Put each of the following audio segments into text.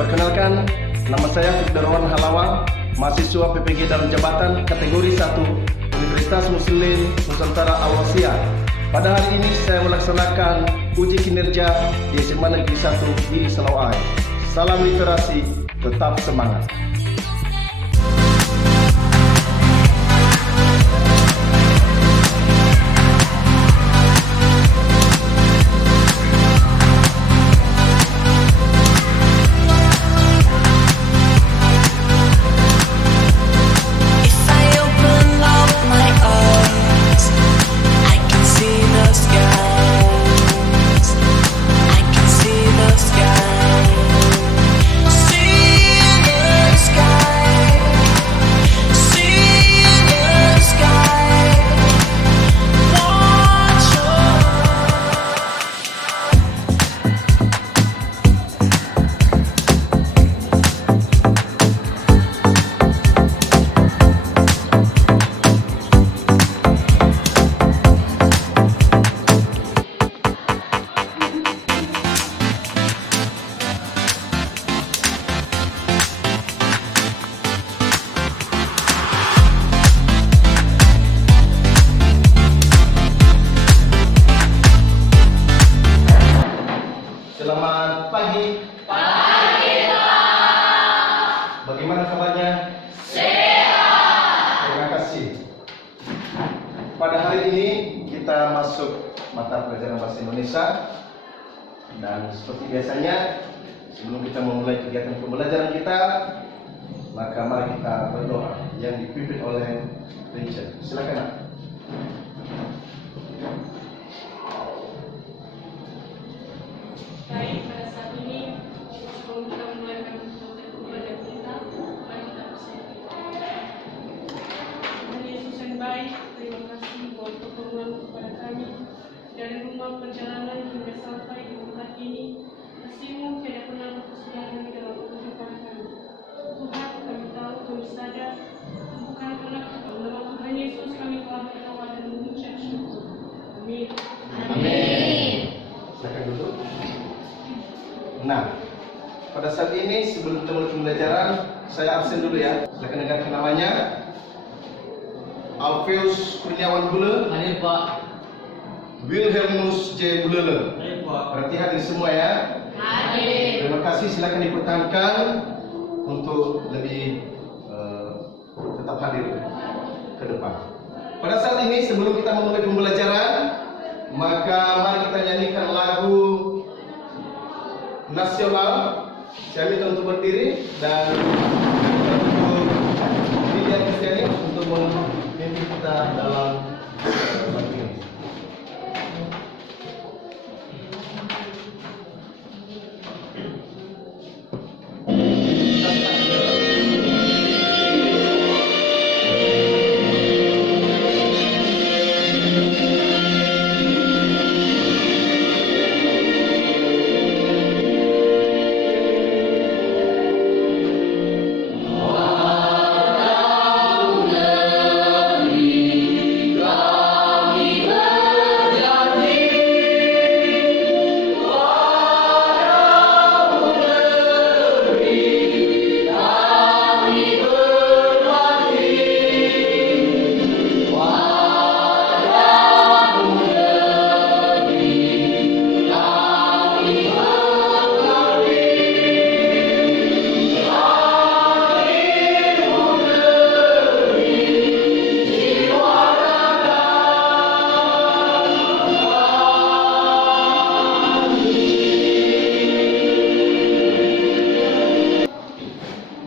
Perkenalkan, nama saya Firdawan Halawang, mahasiswa PPG dalam jabatan kategori 1 Universitas Muslim Nusantara Al-Wasiyah. Pada hari ini saya melaksanakan uji kinerja di SMA Negeri 1 di Selawai. Salam literasi, tetap semangat. Selamat pagi. Pagi, Pak. Bagaimana kabarnya? Sehat. Terima kasih. Pada hari ini kita masuk mata pelajaran bahasa Indonesia. Dan seperti biasanya, sebelum kita memulai kegiatan pembelajaran kita, maka mari kita berdoa yang dipimpin oleh Richard. Silakan, Nak. Baik, pada saat ini sebelum kita memulai pembelajaran kita, mari kita bersyukur. Tuhan Yesus yang baik, terima kasih buat pertolongan kepada kami dari rumah perjalanan hingga sampai di tempat ini. Kasih-Mu tiada pernah berkesudahan di dalam kehidupan kami. Tuhan, kami tahu, kami sadar, bukan karena nama Tuhan Yesus kami telah berdoa dan mengucap syukur. Amin. Amin. Silakan duduk. Nah, pada saat ini sebelum kita mulai pembelajaran, saya absen dulu ya. Silakan dengarkan namanya. Alfeus Kurniawan Bule. Hadir, Pak. Wilhelmus J. Bulele. Hadir, Pak. Berarti hadir semua ya. Hadir. Terima kasih. Silakan dipertahankan untuk lebih tetap hadir ke depan. Pada saat ini sebelum kita memulai pembelajaran, maka mari kita nyanyikan lagu nasional. Saya minta untuk berdiri dan untuk Lydia Kristiani untuk memimpin kita dalam lagu ini.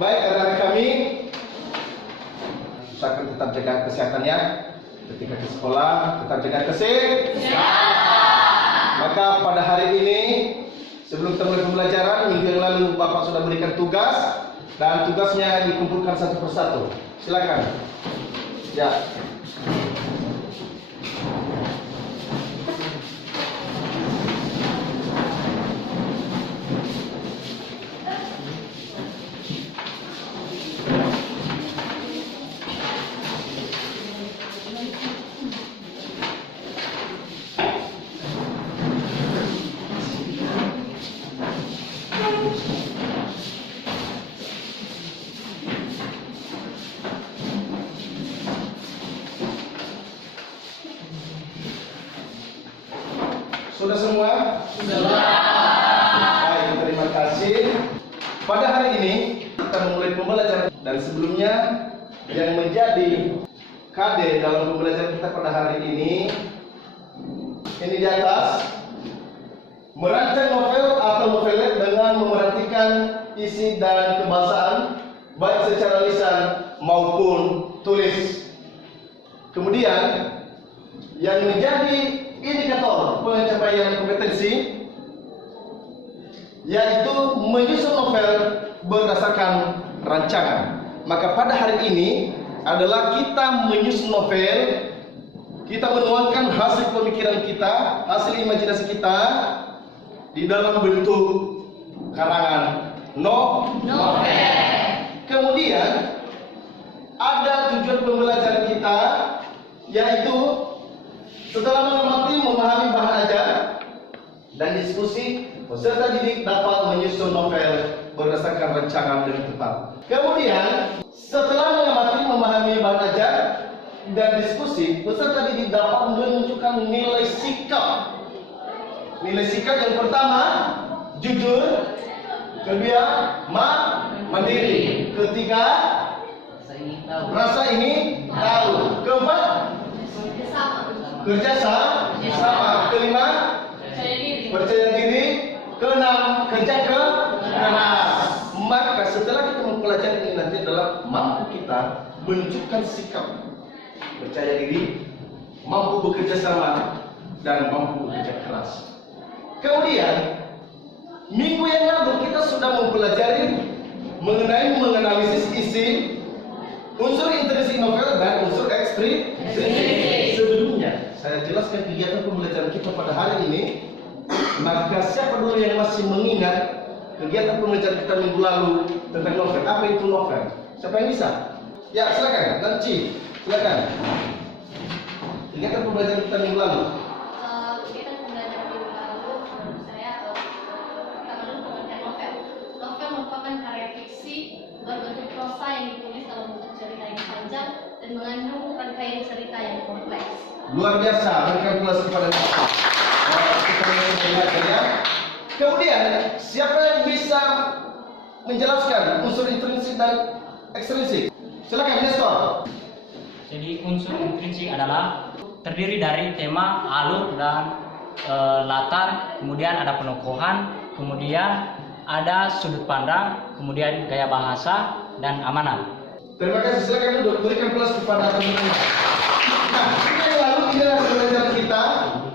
Baik, anak-anak kami, usahakan tetap jaga kesehatannya. Ketika ke sekolah, tetap jaga kesehatan. Maka pada hari ini, sebelum kita mulai pembelajaran, minggu yang lalu Bapak sudah berikan tugas dan tugasnya dikumpulkan satu persatu. Silakan. Ya. Sudah semua? Sudah. Baik, terima kasih. Pada hari ini kita memulai pembelajaran, dan sebelumnya yang menjadi KD dalam pembelajaran kita pada hari ini di atas, merancang novel atau novelet dengan memerhatikan isi dan kebahasaan baik secara lisan maupun tulis. Kemudian yang menjadi indikator pencapaian kompetensi yaitu menyusun novel berdasarkan rancangan. Maka pada hari ini adalah kita menyusun novel, kita menuangkan hasil pemikiran kita, hasil imajinasi kita di dalam bentuk karangan novel. Kemudian ada tujuan pembelajaran kita, yaitu setelah mengamati, memahami bahan ajar dan diskusi, peserta didik dapat menyusun novel berdasarkan rancangan dengan tepat. Kemudian setelah mengamati, memahami bahan ajar dan diskusi, peserta didik dapat menunjukkan nilai sikap. Nilai sikap yang pertama, jujur. Kedua, mandiri. Ketiga, rasa ingin tahu. Keempat, kerjasama. Kelima, percaya diri. Keenam, kerja keras. Maka setelah kita mempelajari ini nanti adalah mampu kita menunjukkan sikap percaya diri, mampu bekerja sama, dan mampu bekerja keras. Kemudian minggu yang lalu kita sudah mempelajari mengenai menganalisis isi, unsur intrinsik novel dan unsur ekstrinsik. Sebelumnya saya jelaskan kegiatan pembelajaran kita pada hari ini. Maka siapa dulu yang masih mengingat kegiatan pembelajaran kita minggu lalu tentang novel? Apa itu novel? Siapa yang bisa? Ya, silakan. Nanti, silakan. Kegiatan pembelajaran kita minggu lalu. Kegiatan pembelajaran minggu lalu menurut saya pertama pengertian novel. Novel merupakan karya fiksi berbentuk prosa yang ditulis dalam bentuk cerita yang panjang dan mengandung rangkaian cerita yang kompleks. Luar biasa, berikan kelas kepada kita. Kemudian siapa yang bisa menjelaskan unsur intrinsik dan ekstrinsik? Silakan, Nestor. Jadi unsur intrinsik adalah terdiri dari tema, alur, dan latar. Kemudian ada penokohan, kemudian ada sudut pandang, kemudian gaya bahasa dan amanat. Terima kasih. Silakan duduk. Berikan kelas kepada teman-teman. Nah, yang lalu ini adalah pembelajaran kita.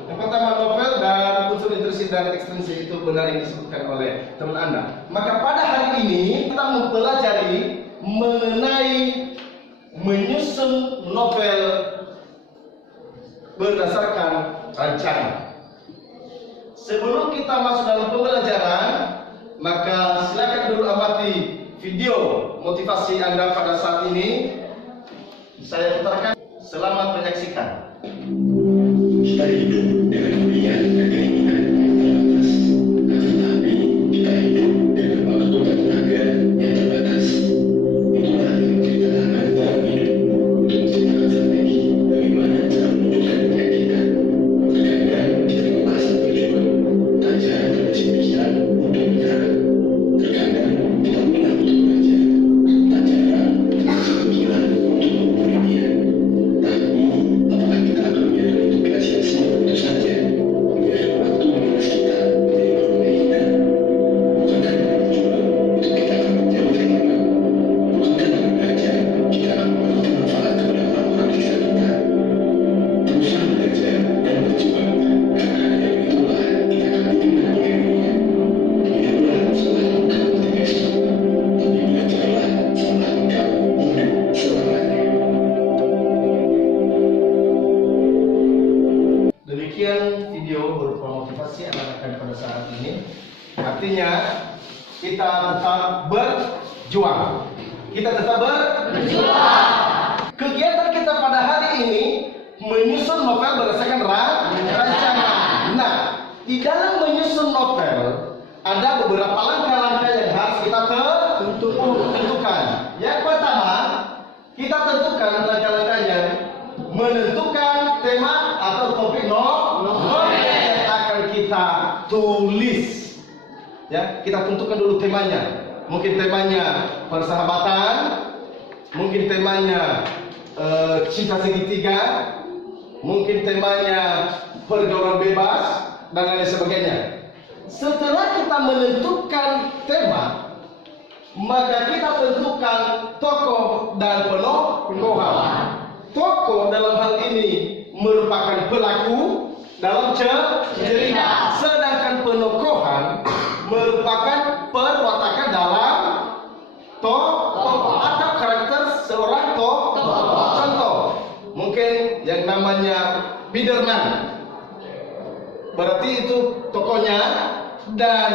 Yang pertama novel dan unsur intrinsik dan ekstrinsik itu benar yang disebutkan oleh teman Anda. Maka pada hari ini kita mempelajari mengenai menyusun novel berdasarkan rancangan. Sebelum kita masuk dalam pembelajaran, maka silakan dulu amati video motivasi Anda pada saat ini. Saya putarkan. Selamat menyaksikan. Kita hidup dengan pilihan dan keinginan yang terbatas, tetapi kita hidup dengan waktu dan tenaga yang terbatas. Itulah yang menjadi tantangan dalam hidup untuk menciptakan strategi bagaimana cara menunjukkan keyakinan. Terkadang kita merasa tujuan, tak jarang terbesit pikiran untuk menyerah. Terkadang kita minat untuk belajar, tak jarang terbesit pikiran untuk memulainya. Tapi apakah kita akan membiarkan itu sia-sia begitu saja? Membiarkan waktu melintas kita menjadi berbagai kita. Bukankah dengan berjuang itu kita akan menjadi terkenal? Bukankah dengan belajar kita akan memberikan manfaat kepada orang-orang di sekitar kita? Teruslah belajar dan berjuang, karena hanya begitulah kita akan dikenal di dunia. Hiduplah setelah engkau mati besok, tapi belajarlah setelah engkau hidup selamanya. Demikian video berupa motivasi anak-anak pada saat ini. Artinya kita tetap berjuang. Kita tetap berjuang. Kegiatan kita pada hari ini menyusun novel berdasarkan rancangan. Nah, di dalam menyusun novel ada beberapa langkah-langkah yang harus kita tentukan. Yang pertama, kita tentukan langkah-langkahnya, menentukan tema atau topik novel yang akan kita kita tentukan dulu temanya. Mungkin temanya persahabatan, mungkin temanya cinta segitiga, mungkin temanya pergaulan bebas, dan lain sebagainya. Setelah kita menentukan tema, maka kita tentukan tokoh dan penokohan. Tokoh dalam hal ini merupakan pelaku dalam cerita, sedangkan penokohan merupakan perwatakan dalam tokoh atau karakter seorang tokoh. Contoh, mungkin yang namanya Biderman, berarti itu tokohnya, dan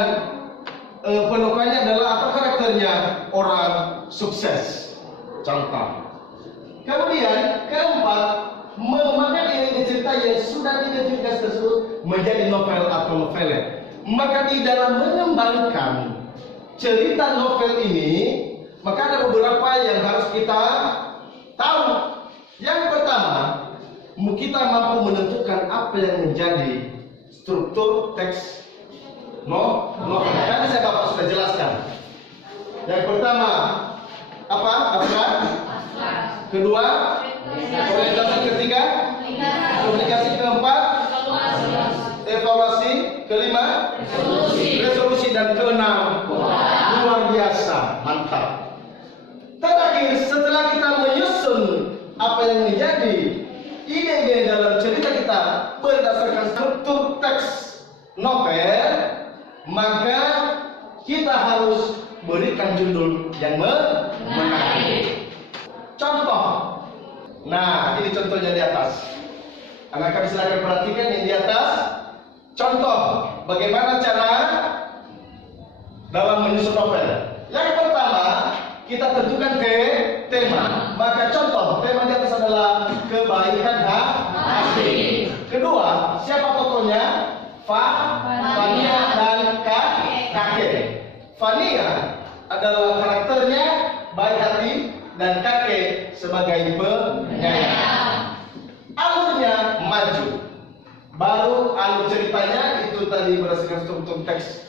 penokohnya adalah atau karakternya orang sukses. Contoh. Kemudian keempat, mengembangkan ide cerita yang sudah diidentifikasi tersebut menjadi novel atau novelet. Maka di dalam mengembangkan cerita novel ini, maka ada beberapa yang harus kita tahu. Yang pertama, kita mampu menentukan apa yang menjadi struktur teks novel. Tadi saya Bapak sudah jelaskan. Yang pertama, apa? Abstrak. Kedua, orientasi. Ketiga, komunikasi. Keempat, evaluasi. Kelima, resolusi. Dan keenam, luar biasa, mantap. Terakhir, setelah kita menyusun apa yang menjadi ide-ide dalam cerita kita berdasarkan struktur teks novel, maka kita harus berikan judul yang menarik. Contoh. Nah, ini contohnya di atas. Anak-anak silakan perhatikan yang di atas. Contoh, bagaimana cara dalam menyusun novel. Yang pertama, kita tentukan tema. Maka contoh, tema di atas adalah kebaikan hati. Kedua, siapa tokohnya? Fania dan kakek. Fania adalah karakternya baik hati, dan kakek sebagai penyayang. Alurnya maju. Baru alur ceritanya itu tadi berdasarkan struktur teks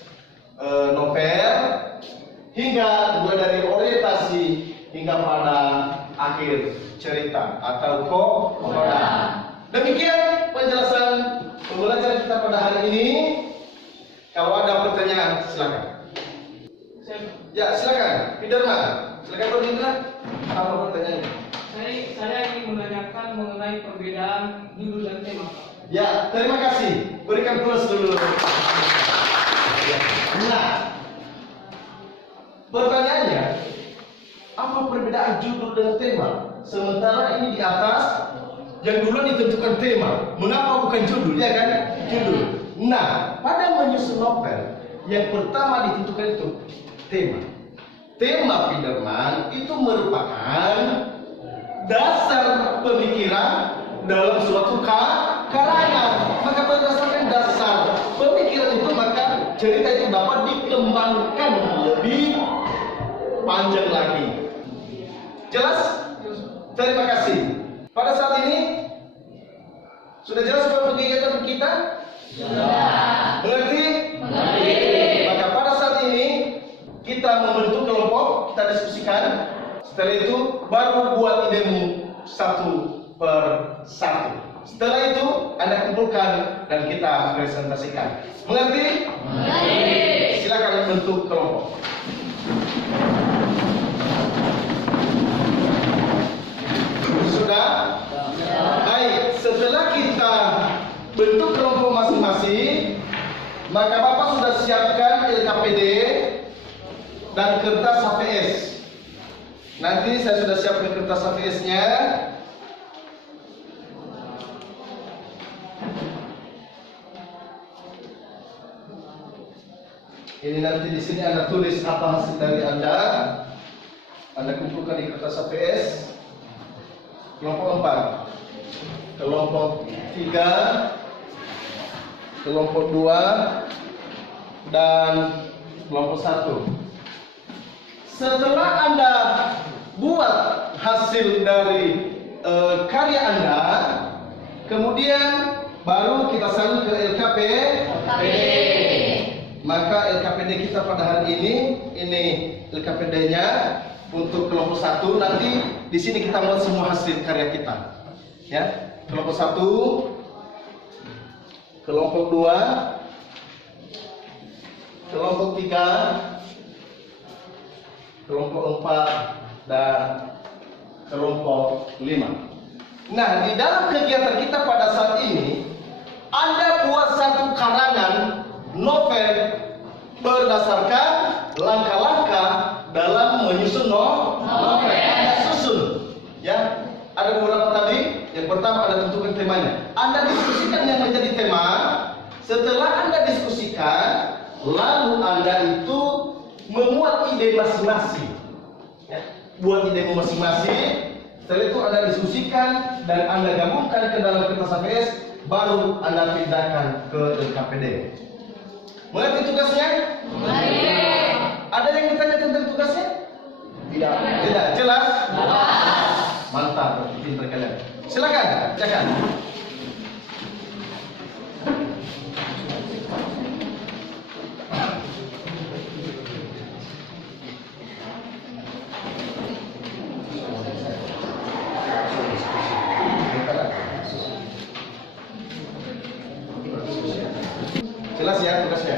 novel, hingga mulai dari orientasi hingga pada akhir cerita atau koda. Demikian penjelasan pembelajaran kita pada hari ini. Kalau ada pertanyaan silakan. Ya silakan, Piderman. Silakan Pak Indra. Apa pertanyaannya? Saya ingin menanyakan mengenai perbedaan judul dan tema. Ya, terima kasih. Berikan plus dulu. Nah, pertanyaannya, apa perbedaan judul dan tema? Sementara ini di atas yang duluan ditentukan tema. Mengapa bukan judul? Ya kan? Judul. Nah, pada menyusun novel, yang pertama ditentukan itu tema. Tema Piderman itu merupakan dasar pemikiran dalam suatu karangan. Maka berdasarkan dasar pemikiran itu, maka cerita itu dapat dikembangkan lebih panjang lagi. Jelas? Terima kasih. Pada saat ini sudah jelas soal kegiatan kita? Sudah. Mengerti? Mengerti. Maka pada saat ini kita membentuk kelompok, kita diskusikan. Setelah itu baru buat idemu satu per satu. Setelah itu Anda kumpulkan dan kita presentasikan. Mengerti? Mengerti. Silakan bentuk kelompok. Sudah? Baik. Setelah kita bentuk kelompok masing-masing, maka Bapak sudah siapkan LKPD dan kertas HVS. Nanti saya sudah siapkan kertas HVS-nya. Ini nanti di sini Anda tulis apa hasil dari Anda. Anda kumpulkan di kertas HVS. Kelompok 4, kelompok 3, kelompok 2, dan kelompok 1. Setelah Anda buat hasil dari karya Anda, kemudian baru kita salin ke LKPD. Maka LKPD kita pada hari ini LKPD-nya untuk kelompok 1. Nanti di sini kita buat semua hasil karya kita. Ya, kelompok 1, kelompok 2, kelompok 3, kelompok 4, dan kelompok 5. Nah, di dalam kegiatan kita pada saat ini, Anda buat satu karangan novel berdasarkan langkah-langkah dalam menyusun novel. Anda susun, ya. Ada beberapa tadi. Yang pertama, Anda tentukan temanya. Anda diskusikan yang menjadi tema. Setelah Anda diskusikan, lalu Anda itu memuat ide masing-masing. Ya, buat ide masing-masing. Setelah itu Anda diskusikan dan Anda gabungkan ke dalam kertas HVS, baru Anda pindahkan ke LKPD. Mengerti tugasnya? Ada yang ditanya tentang tugasnya? Tidak. Tidak. Jelas? Mantap, pintar kalian. Silakan, bacakan. Jelas ya tugasnya?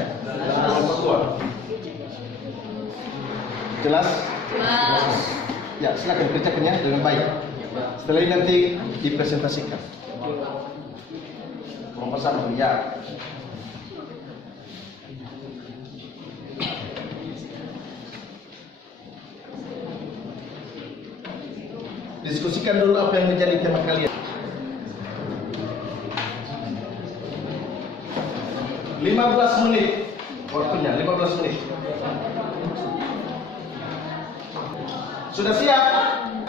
Jelas? Ya, silakan kerjakannya dengan baik. Setelah ini nanti dipresentasikan. Kelompok 1, ya. Diskusikan dulu apa yang menjadi tema kalian. 15 menit waktunya, 15 menit. Sudah siap?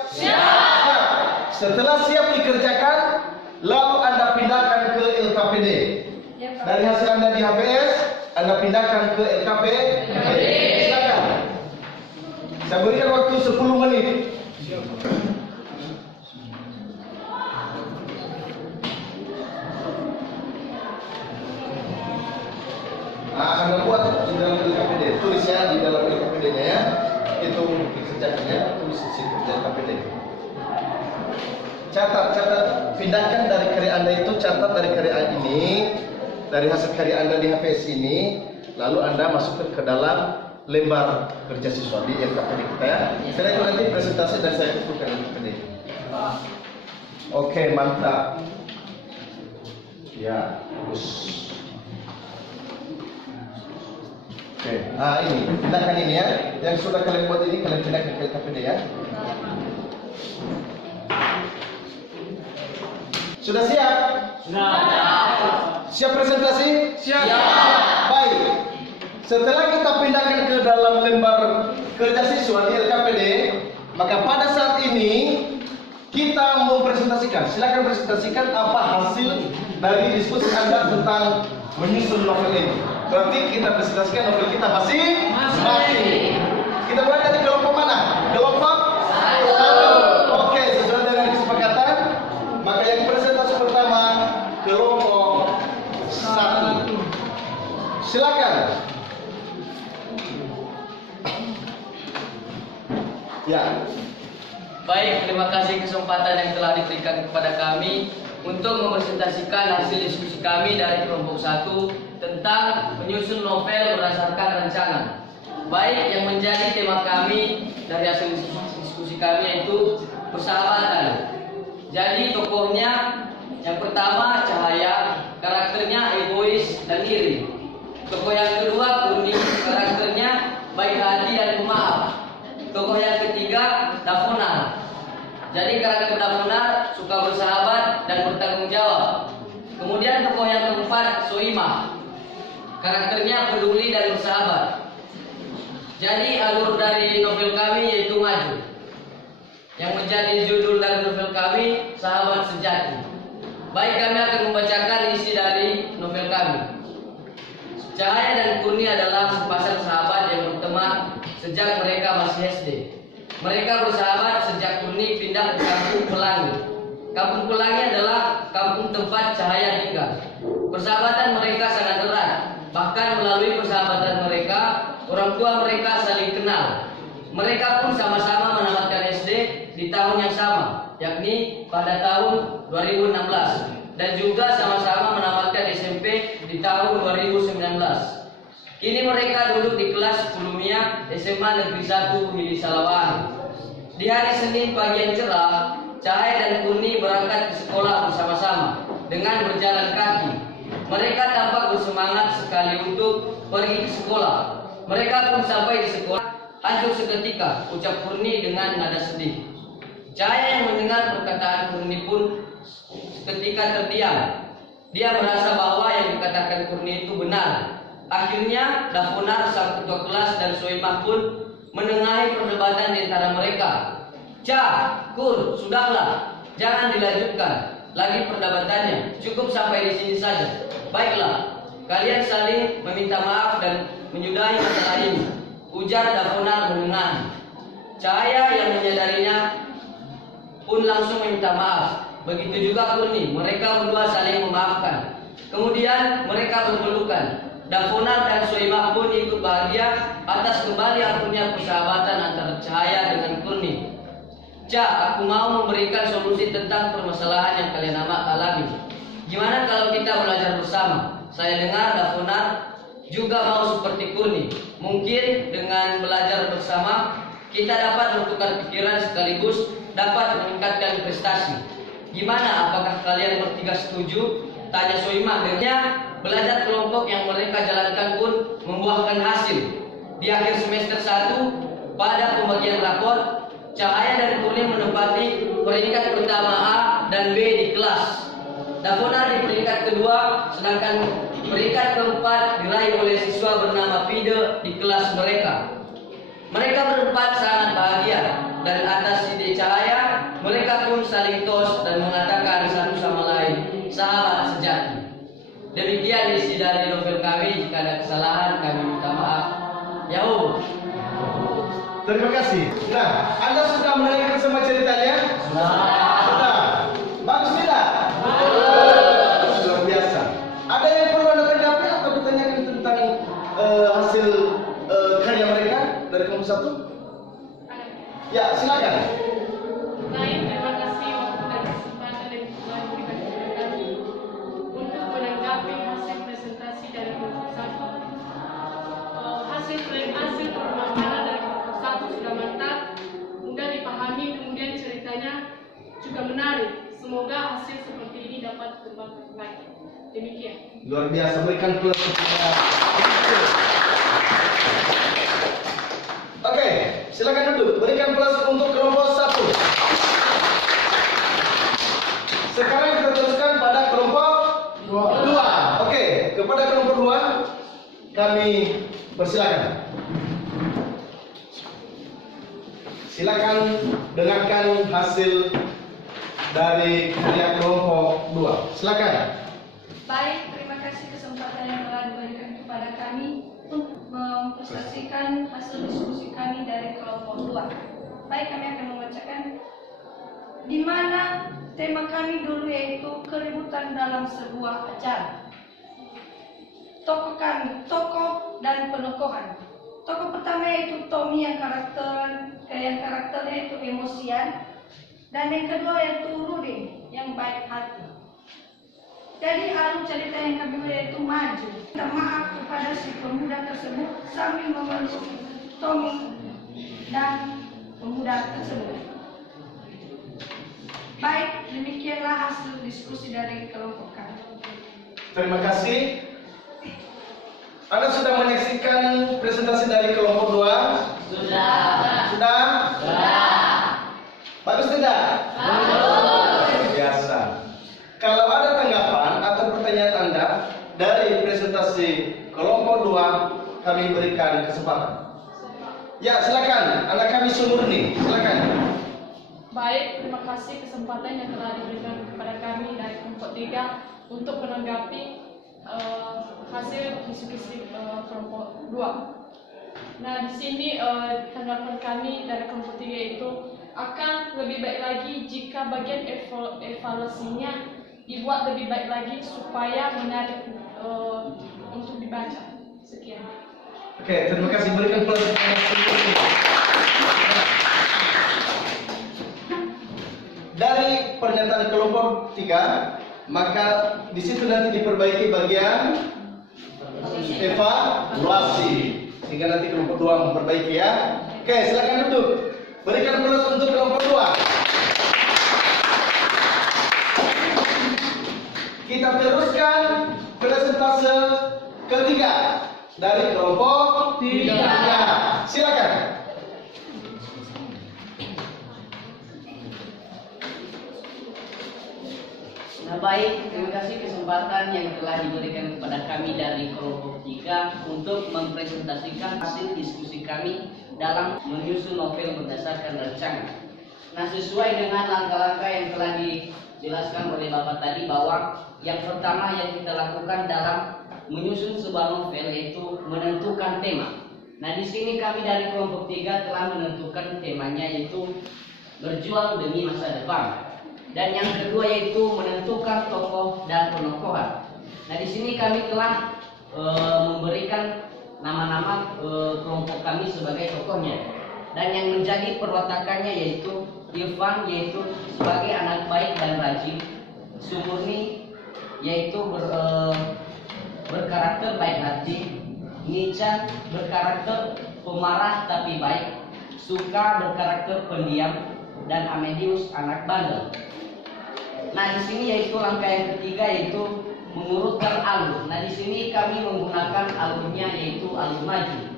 Siap. Setelah siap dikerjakan, lalu Anda pindahkan ke LKPD. Dari hasil Anda di HVS, Anda pindahkan ke LKPD. Silakan. Saya berikan waktu 10 menit. Anda buat di dalam LKPD, tulis ya di dalam LKPD-nya ya. Itu dikerjakan ya, tulis di situ di LKPD. Catat, pindahkan dari karya Anda itu, catat dari karya ini, dari hasil karya Anda di HVS ini, lalu Anda masukkan ke dalam lembar kerja siswa di LKPD kita ya. Setelah itu nanti presentasi dan saya kumpulkan LKPD. Oke, mantap. Ya, bagus. Oke, nah ini, pindahkan ini ya. Yang sudah kalian buat ini, kalian pindahkan ke LKPD ya. Sudah siap? Sudah. Siap presentasi? Siap. Baik. Setelah kita pindahkan ke dalam lembar kerja siswa di LKPD, maka pada saat ini kita mau presentasikan. Silakan presentasikan apa hasil dari diskusi Anda tentang menyusun novel ini. Berarti kita presentasikan novel kita masing-masing. Kita mulai dari kelompok mana? Kelompok 1. Oke, sesuai dengan kesepakatan, maka yang presentasi pertama kelompok 1. Silakan. Ya. Baik, terima kasih kesempatan yang telah diberikan kepada kami untuk mempresentasikan hasil diskusi kami dari kelompok 1 tentang menyusun novel berdasarkan rancangan. Baik, yang menjadi tema kami dari hasil diskusi kami yaitu persahabatan. Jadi tokohnya yang pertama Cahaya, karakternya egois dan iri. Tokoh yang kedua Kurni, karakternya baik hati dan pemaaf. Tokoh yang ketiga Dafona. Jadi karakter Dafona suka bersahabat dan bertanggung jawab. Kemudian tokoh yang keempat Soima. Karakternya peduli dan bersahabat. Jadi alur dari novel kami yaitu Maju. Yang menjadi judul dari novel kami Sahabat Sejati. Baik, kami akan membacakan isi dari novel kami. Cahaya dan Kurni adalah sepasang sahabat yang berteman sejak mereka masih SD. Mereka bersahabat sejak Kurni pindah ke Kampung Pelangi. Kampung Pelangi adalah kampung tempat Cahaya tinggal. Persahabatan mereka sangat erat. Bahkan melalui persahabatan mereka, orang tua mereka saling kenal. Mereka pun sama-sama menamatkan SD di tahun yang sama, yakni pada tahun 2016, dan juga sama-sama menamatkan SMP di tahun 2019. Kini mereka duduk di kelas Kulumia SMA Negeri 1 Hili Salawan. Di hari Senin pagi yang cerah, Cahaya dan Kurni berangkat ke sekolah bersama-sama dengan berjalan kaki. Mereka tampak bersemangat sekali untuk pergi ke sekolah. Mereka pun sampai di sekolah. Hancur seketika, ucap Kurni dengan nada sedih. Cahaya yang mendengar perkataan Kurni pun seketika terdiam. Dia merasa bahwa yang dikatakan Kurni itu benar. Akhirnya, Dafonar, sang ketua kelas, dan Soimah pun menengahi perdebatan di antara mereka. Kur, sudahlah, jangan dilanjutkan lagi perdebatannya. Cukup sampai di sini saja. Baiklah, kalian saling meminta maaf dan menyudahi masalah ini, ujar Dafonar menengahi. Cahaya yang menyadarinya pun langsung meminta maaf. Begitu juga Kurni, mereka berdua saling memaafkan. Kemudian mereka berpelukan. Dafonar dan Soimah pun ikut bahagia atas kembali akhirnya persahabatan antara Cahaya dengan Kurni. Aku mau memberikan solusi tentang permasalahan yang kalian alami. Gimana kalau kita belajar bersama? Saya dengar Dafonar juga mau seperti Kurni. Mungkin dengan belajar bersama kita dapat bertukar pikiran sekaligus dapat meningkatkan prestasi. Gimana? Apakah kalian bertiga setuju? Tanya Soimah. Dengannya belajar kelompok yang mereka jalankan pun membuahkan hasil. Di akhir semester 1 pada pembagian rapor, Cahaya dan Kurni menempati peringkat pertama A dan B di kelas. Dafonar di peringkat kedua, sedangkan peringkat keempat diraih oleh siswa bernama Pide di kelas mereka. Mereka berempat sangat bahagia, dan atas ide Cahaya, mereka pun saling tos dan mengatakan satu sama lain, sahabat sejati. Demikian isi dari novel kami. Jika ada kesalahan, kami minta maaf. Yahoo. Terima kasih. Nah, Anda sudah mendengarkan semua ceritanya? Sudah. Bagus tidak? Luar biasa. Ada yang perlu Anda tanggapi atau ditanyakan tentang hasil karya mereka dari kelompok 1? Ya, silakan. Baik, terima kasih waktu dan kesempatan yang telah diberikan kepada kami untuk menanggapi hasil presentasi dari kelompok 1. Hasil permakanan dari kelompok 1 sudah mantap, mudah dipahami, kemudian ceritanya juga menarik. Semoga hasil seperti ini dapat dikembangkan lagi. Demikian. Luar biasa, berikan plus kepada. Oke, silakan duduk. Berikan plus untuk kelompok 1. Sekarang kita teruskan pada kelompok 2. Oke, kepada kelompok 2 kami persilakan. Silakan dengarkan hasil dari karya kelompok 2. Silakan. Baik, terima kasih kesempatan yang telah diberikan kepada kami untuk mempresentasikan hasil diskusi kami dari kelompok 2. Baik, kami akan membacakan di mana tema kami dulu yaitu keributan dalam sebuah acara. Tokoh kami, tokoh dan penokohan. Tokoh pertama yaitu Tommy yang karakternya itu emosian, dan yang kedua yaitu Rudy yang baik hati. Jadi alur cerita yang kedua yaitu maju. Minta maaf kepada si pemuda tersebut sambil memeluk Tommy dan pemuda tersebut. Baik, demikianlah hasil diskusi dari kelompok kami. Terima kasih. Anda sudah menyaksikan presentasi dari kelompok 2? Sudah. Sudah? Sudah. Bagus tidak? Bagus. Biasa. Kalau ada tanggapan atau pertanyaan Anda dari presentasi kelompok 2, kami berikan kesempatan. Ya, silakan. Anak kami Sumurni, silakan. Baik, terima kasih kesempatan yang telah diberikan kepada kami dari kelompok 3 untuk menanggapi hasil diskusi kelompok 2. Nah, di sini tanggapan kami dari kelompok 3 itu akan lebih baik lagi jika bagian evaluasinya dibuat lebih baik lagi supaya menarik untuk dibaca. Sekian. Oke, terima kasih. Berikan aplaus. Dari pernyataan kelompok 3, maka di situ nanti diperbaiki bagian evaluasi, sehingga nanti kelompok 2 memperbaiki ya. Oke, silakan duduk. Berikan aplaus untuk kelompok 2. Kita teruskan presentase ketiga dari kelompok 3. Silakan. Nah baik, terima kasih kesempatan yang telah diberikan kepada kami dari kelompok 3 untuk mempresentasikan hasil diskusi kami dalam menyusun novel berdasarkan rancangan. Nah sesuai dengan langkah-langkah yang telah dijelaskan oleh Bapak tadi, bahwa yang pertama yang kita lakukan dalam menyusun sebuah novel yaitu menentukan tema. Nah di sini kami dari kelompok 3 telah menentukan temanya yaitu berjuang demi masa depan. Dan yang kedua yaitu menentukan tokoh dan penokohan. Nah di sini kami telah memberikan nama-nama kelompok kami sebagai tokohnya. Dan yang menjadi perwatakannya yaitu Irfan, yaitu sebagai anak baik dan rajin. Sumurni yaitu berkarakter baik hati. Nica berkarakter pemarah tapi baik. Suka berkarakter pendiam. Dan Amedius anak bandel. Nah di sini yaitu langkah yang ketiga yaitu mengurutkan alur. Nah di sini kami menggunakan alurnya yaitu alur maju.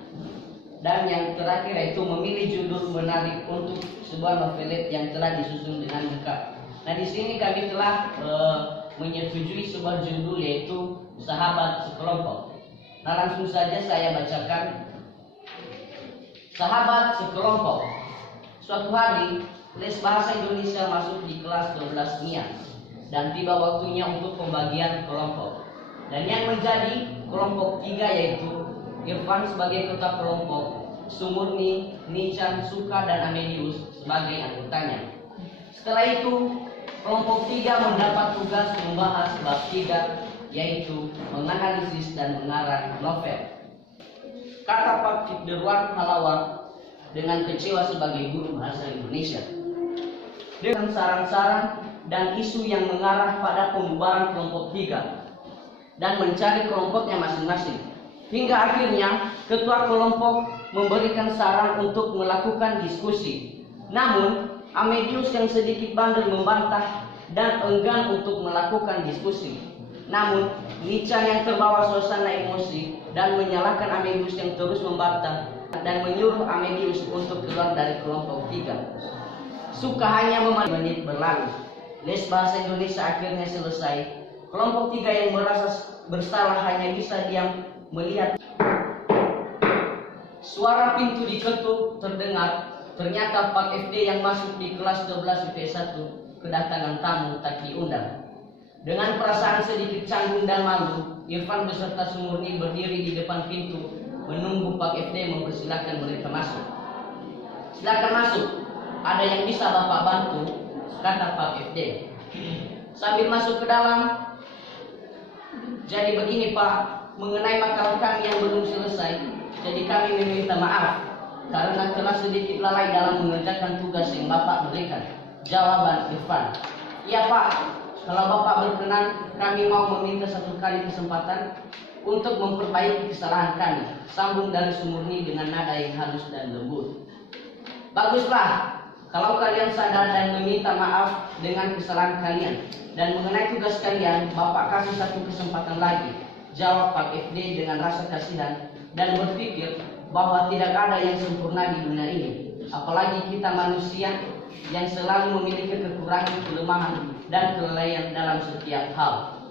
Dan yang terakhir yaitu memilih judul menarik untuk sebuah novelet yang telah disusun dengan lengkap. Nah di sini kami telah menyetujui sebuah judul yaitu Sahabat Sekelompok. Nah langsung saja saya bacakan. Sahabat Sekelompok. Suatu hari les bahasa Indonesia masuk di kelas 12 MIA dan tiba waktunya untuk pembagian kelompok. Dan yang menjadi kelompok 3 yaitu Irfan sebagai ketua kelompok, Sumurni, Nican, Suka, dan Amedius sebagai anggotanya. Setelah itu, kelompok 3 mendapat tugas membahas bab 3 yaitu menganalisis dan mengarang novel. Kata Pak Fikderwan Halawang dengan kecewa sebagai guru bahasa Indonesia. Dengan saran-saran dan isu yang mengarah pada pembubaran kelompok 3 dan mencari kelompoknya masing-masing. Hingga akhirnya ketua kelompok memberikan saran untuk melakukan diskusi. Namun Amedius yang sedikit bandel membantah dan enggan untuk melakukan diskusi. Namun Nica yang terbawa suasana emosi dan menyalahkan Amedius yang terus membantah dan menyuruh Amedius untuk keluar dari kelompok 3. Suka hanya menit berlalu. Les bahasa Indonesia akhirnya selesai. Kelompok 3 yang merasa bersalah hanya bisa diam melihat. Suara pintu diketuk terdengar. Ternyata Pak FD yang masuk di kelas 12 IPS 1 kedatangan tamu tak diundang. Dengan perasaan sedikit canggung dan malu, Irfan beserta Sumurni berdiri di depan pintu menunggu Pak FD mempersilahkan mereka masuk. Silakan masuk. Ada yang bisa Bapak bantu? Kata Pak FD. Sambil masuk ke dalam. Jadi begini Pak, mengenai makalah kami yang belum selesai, jadi kami meminta maaf karena telah sedikit lalai dalam mengerjakan tugas yang Bapak berikan. Jawaban Irfan. Iya Pak, kalau Bapak berkenan, kami mau meminta satu kali kesempatan untuk memperbaiki kesalahan kami. Sambung dari Sumurni dengan nada yang halus dan lembut. Baguslah. Kalau kalian sadar dan meminta maaf dengan kesalahan kalian. Dan mengenai tugas kalian, Bapak kasih satu kesempatan lagi. Jawab Pak FD dengan rasa kasihan dan berpikir bahwa tidak ada yang sempurna di dunia ini. Apalagi kita manusia yang selalu memiliki kekurangan, kelemahan, dan kelalaian dalam setiap hal.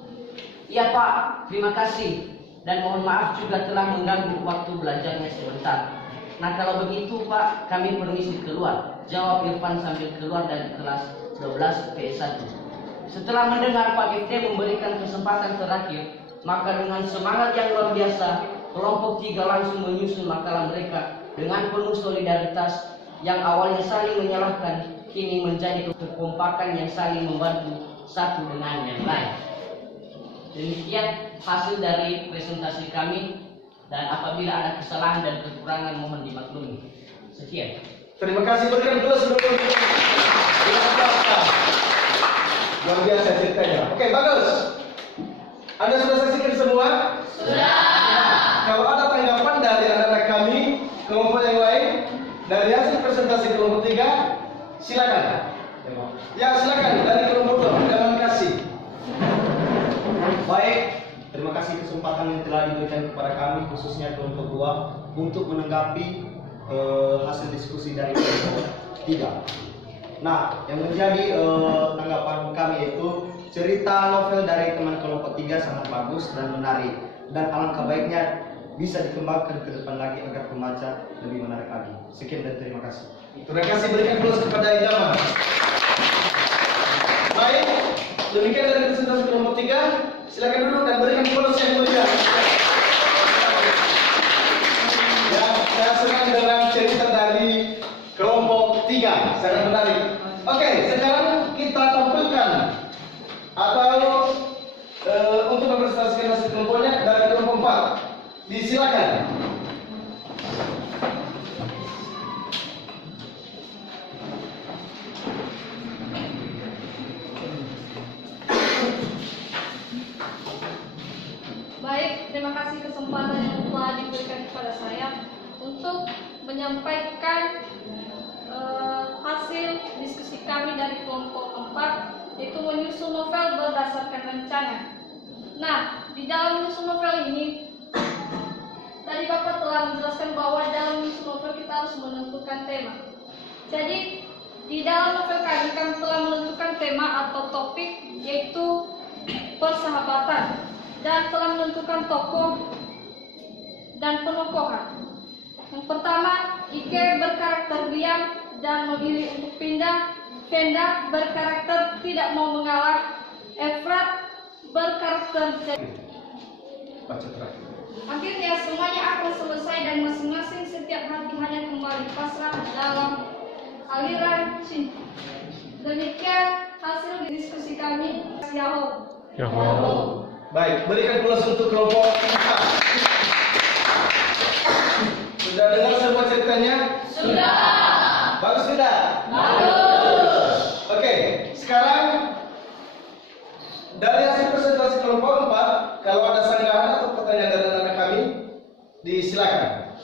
Iya Pak, terima kasih. Dan mohon maaf juga telah mengganggu waktu belajarnya sebentar. Nah kalau begitu Pak, kami permisi keluar. Jawab Irfan sambil keluar dari kelas 12 PS1. Setelah mendengar Pak FD memberikan kesempatan terakhir, maka dengan semangat yang luar biasa, kelompok 3 langsung menyusun makalah mereka dengan penuh solidaritas yang awalnya saling menyalahkan, kini menjadi kekompakan yang saling membantu satu dengan yang lain. Demikian hasil dari presentasi kami, dan apabila ada kesalahan dan kekurangan mohon dimaklumi. Sekian. Terima kasih, berikan plus dulu. Luar biasa ceritanya. Oke, bagus. Anda sudah saksikan semua? Sudah. Kalau ada tanggapan dari anak-anak kami, kelompok yang lain, dari hasil presentasi kelompok 3, silakan. Ya, silakan dari kelompok 2. Terima kasih. Baik, terima kasih kesempatan yang telah diberikan kepada kami, khususnya kelompok 2, untuk menanggapi hasil diskusi dari kelompok 3. Nah, yang menjadi tanggapan kami itu cerita novel dari teman kelompok 3 sangat bagus dan menarik, dan alangkah baiknya bisa dikembangkan ke depan lagi agar pembaca lebih menarik lagi. Sekian dan terima kasih. Terima kasih, berikan plus kepada Idaman. Baik, demikian dari presentasi kelompok 3. Silakan duduk dan berikan plus yang mulia. Ya, saya senang dengan cerita dari kelompok 3, sangat menarik. Oke, sekarang kita tampilkan atau untuk mempresentasikan hasil kelompoknya dari kelompok 4. Disilakan. Baik, terima kasih kesempatan yang telah diberikan kepada saya untuk menyampaikan hasil diskusi kami dari kelompok 4, yaitu menyusun novel berdasarkan rancangan. Nah, di dalam menyusun novel ini, tadi Bapak telah menjelaskan bahwa dalam menyusun novel kita harus menentukan tema. Jadi, di dalam novel kami telah menentukan tema atau topik, yaitu persahabatan, dan telah menentukan tokoh dan penokohan. Yang pertama, Ike berkarakter diam dan memilih untuk pindah. Venda berkarakter tidak mau mengalah. Efrat berkarakter Baca terakhir. akhirnya semuanya akan selesai dan masing-masing setiap hati hanya kembali pasrah dalam aliran cinta. Demikian hasil diskusi kami. Yahoo. Baik, berikan plus untuk kelompok 4. Sudah dengar semua ceritanya? Sudah. Bagus tidak? Bagus. Oke, sekarang dari hasil presentasi kelompok 4, kalau ada sanggahan atau pertanyaan dari anak-anak kami, disilakan.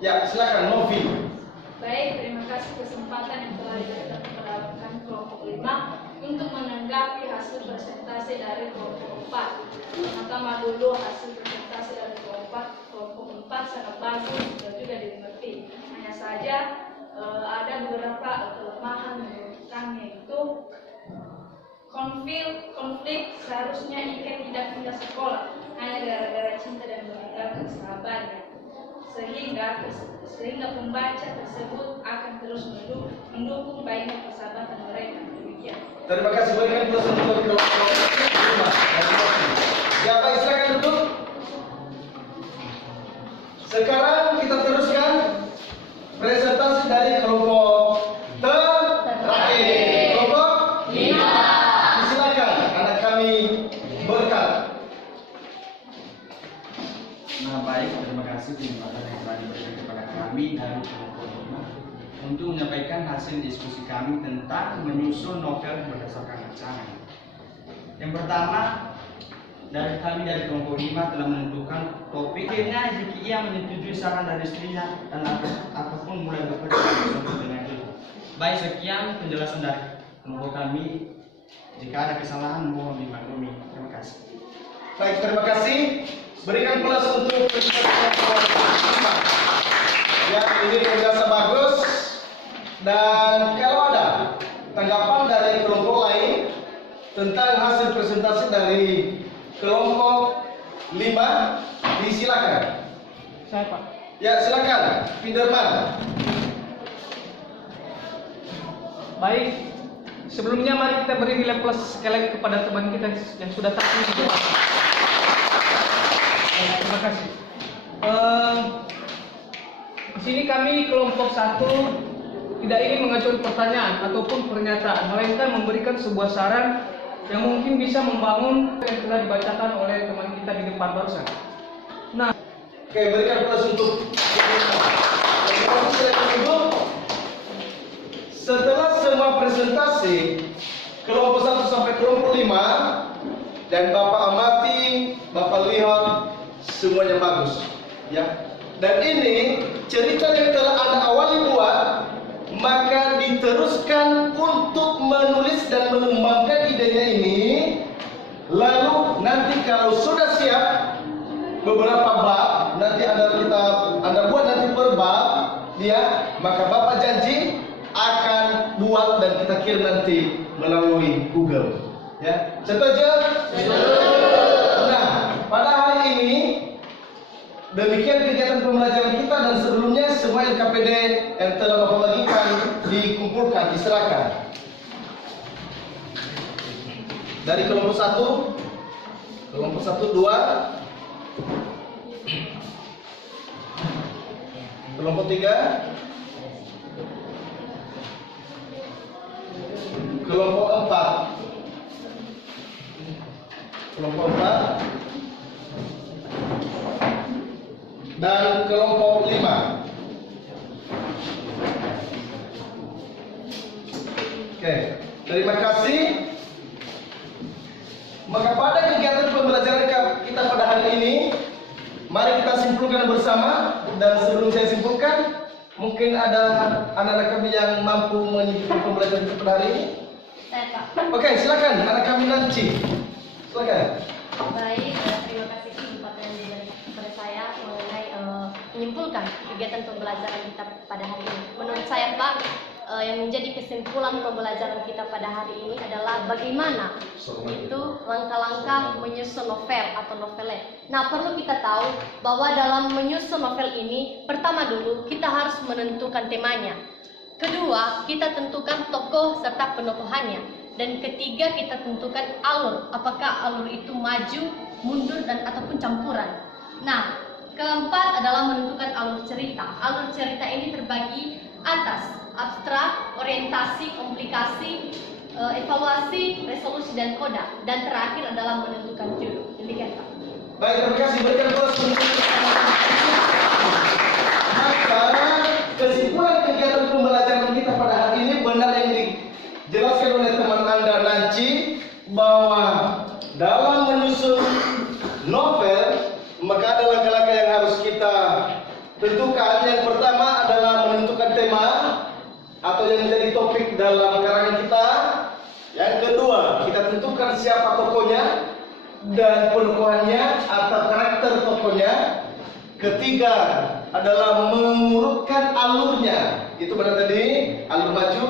Ya, silakan Novi. Baik, terima kasih kesempatan yang telah diberikan kepada rekan kelompok 5 untuk menanggapi hasil presentasi dari kelompok 4. Pertama dulu hasil presentasi dari kelompok 4 sangat bagus dan juga dimengerti. Hanya saja ada beberapa kelemahan menurut kami, yaitu konflik seharusnya Ike tidak pindah sekolah hanya gara-gara cinta dan meninggalkan sahabatnya, sehingga pembaca tersebut akan terus mendukung baiknya persahabatan mereka. Demikian. Terima kasih, berikan plus untuk kelompok 5. Ya, Pak, silakan duduk. Sekarang kita teruskan presentasi dari kelompok terakhir. Kelompok 5. Silakan anak kami berkat. Nah, baik, terima kasih kesempatan yang telah diberikan kepada kami dari kelompok 5 untuk menyampaikan hasil diskusi kami tentang menyusun novel berdasarkan rancangan. Yang pertama, dari kami dari kelompok 5 telah menentukan topik. Akhirnya Zikia menyetujui saran dari istrinya dan apapun mulai bekerja dengan itu. Baik, sekian penjelasan dari kelompok kami. Jika ada kesalahan mohon dimaklumi. Terima kasih. Baik, terima kasih. Berikan plus untuk kelompok 5. Ya, ini biasa bagus. Dan kalau ada tanggapan dari kelompok lain tentang hasil presentasi dari kelompok 5, disilakan. Saya Pak. Ya, silakan, Pinderman. Baik, sebelumnya mari kita beri nilai plus sekali lagi kepada teman kita yang sudah tampil di bawah. Terima kasih. Di sini kami kelompok 1 tidak ingin mengajukan pertanyaan ataupun pernyataan, melainkan memberikan sebuah saran yang mungkin bisa membangun yang telah dibacakan oleh teman kita di depan barusan. Nah, oke, berikan kelas untuk setelah semua presentasi kelompok 1 sampai kelompok 5 dan Bapak amati, Bapak lihat semuanya bagus, ya. Dan ini cerita yang telah Anda awali buat, maka diteruskan untuk menulis dan mengembangkan idenya ini. Lalu nanti kalau sudah siap beberapa bab, nanti Anda buat nanti per bab, ya, maka Bapak janji akan buat dan kita kirim nanti melalui Google, ya. Setuju? Nah, pada hari ini demikian kegiatan pembelajaran kita, dan sebelumnya semua LKPD yang telah Bapak bagikan dikumpulkan, diserahkan. Dari kelompok 1, kelompok 1, 2, kelompok 3, kelompok 4, kelompok 4, dan kelompok 5. Oke, terima kasih. Maka pada kegiatan pembelajaran kita pada hari ini, mari kita simpulkan bersama. Dan sebelum saya simpulkan, mungkin ada anak-anak kami yang mampu menyimpulkan pembelajaran kita pada hari ini. Saya, Pak. Oke, silakan anak kami Nancy. Silakan. Baik, terima kasih kesempatan yang diberikan kepada saya mengenai menyimpulkan kegiatan pembelajaran kita pada hari ini. Menurut saya, Pak, yang menjadi kesimpulan pembelajaran kita pada hari ini adalah bagaimana itu langkah-langkah menyusun novel atau novelet. Nah, perlu kita tahu bahwa dalam menyusun novel ini, pertama dulu kita harus menentukan temanya. Kedua, kita tentukan tokoh serta penokohannya. Dan ketiga, kita tentukan alur, apakah alur itu maju, mundur, dan ataupun campuran. Nah, keempat adalah menentukan alur cerita. Alur cerita ini terbagi atas abstrak, orientasi, komplikasi, evaluasi, resolusi, dan koda. Dan terakhir adalah menentukan judul. Demikian, Pak. Baik, terima kasih. Berikan kelas untuk maka kesimpulan kegiatan pembelajaran kita pada hari ini benar yang dijelaskan oleh teman Anda Nancy, bahwa dalam menyusun novel maka ada langkah-langkah yang harus kita tentukan. Yang pertama adalah menentukan tema atau yang menjadi topik dalam karangan kita. Yang kedua, kita tentukan siapa tokohnya dan penokohannya atau karakter tokohnya. Ketiga adalah mengurutkan alurnya. Itu benar tadi, alur maju,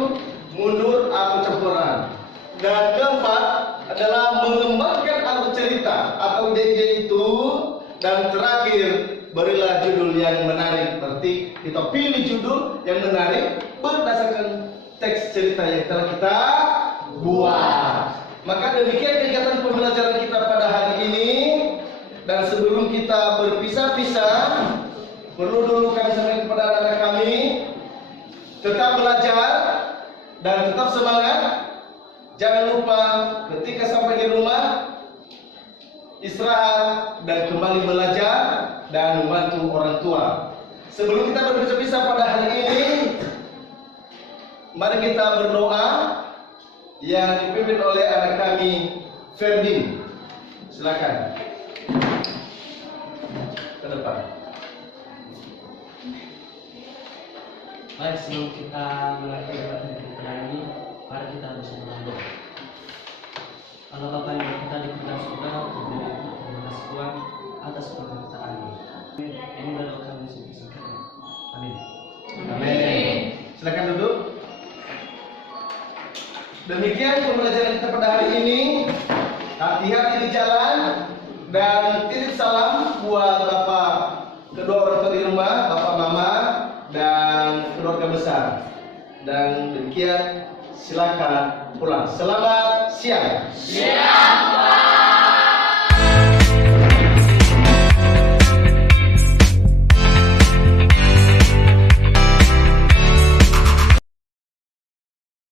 mundur atau campuran. Dan keempat adalah mengembangkan alur cerita atau ide-ide itu. Dan terakhir, berilah judul yang menarik. Berarti kita pilih judul yang menarik berdasarkan teks cerita yang telah kita buat. Maka demikian kegiatan pembelajaran kita pada hari ini. Dan sebelum kita berpisah-pisah, perlu dulu kami sampaikan kepada anak-anak kami, tetap belajar dan tetap semangat. Jangan lupa ketika sampai di rumah, istirahat dan kembali belajar dan membantu orang tua. Sebelum kita berpisah-pisah pada hari ini, mari kita berdoa yang dipimpin oleh anak kami Ferdi. Silakan ke depan. Baik, sebelum kita mengakhiri materi kita ini, mari kita harus berdoa. Allah Bapa yang kita diberikan surga, terima kasih Tuhan atas perkataan ini. Ini adalah kami singkat. Amin. Amin. Silakan duduk. Demikian pembelajaran kita pada hari ini. Hati-hati di jalan dan titip salam buat Bapak kedua orang tua di rumah, Bapak Mama dan keluarga besar. Dan demikian silakan pulang. Selamat siang. Siang, Pak.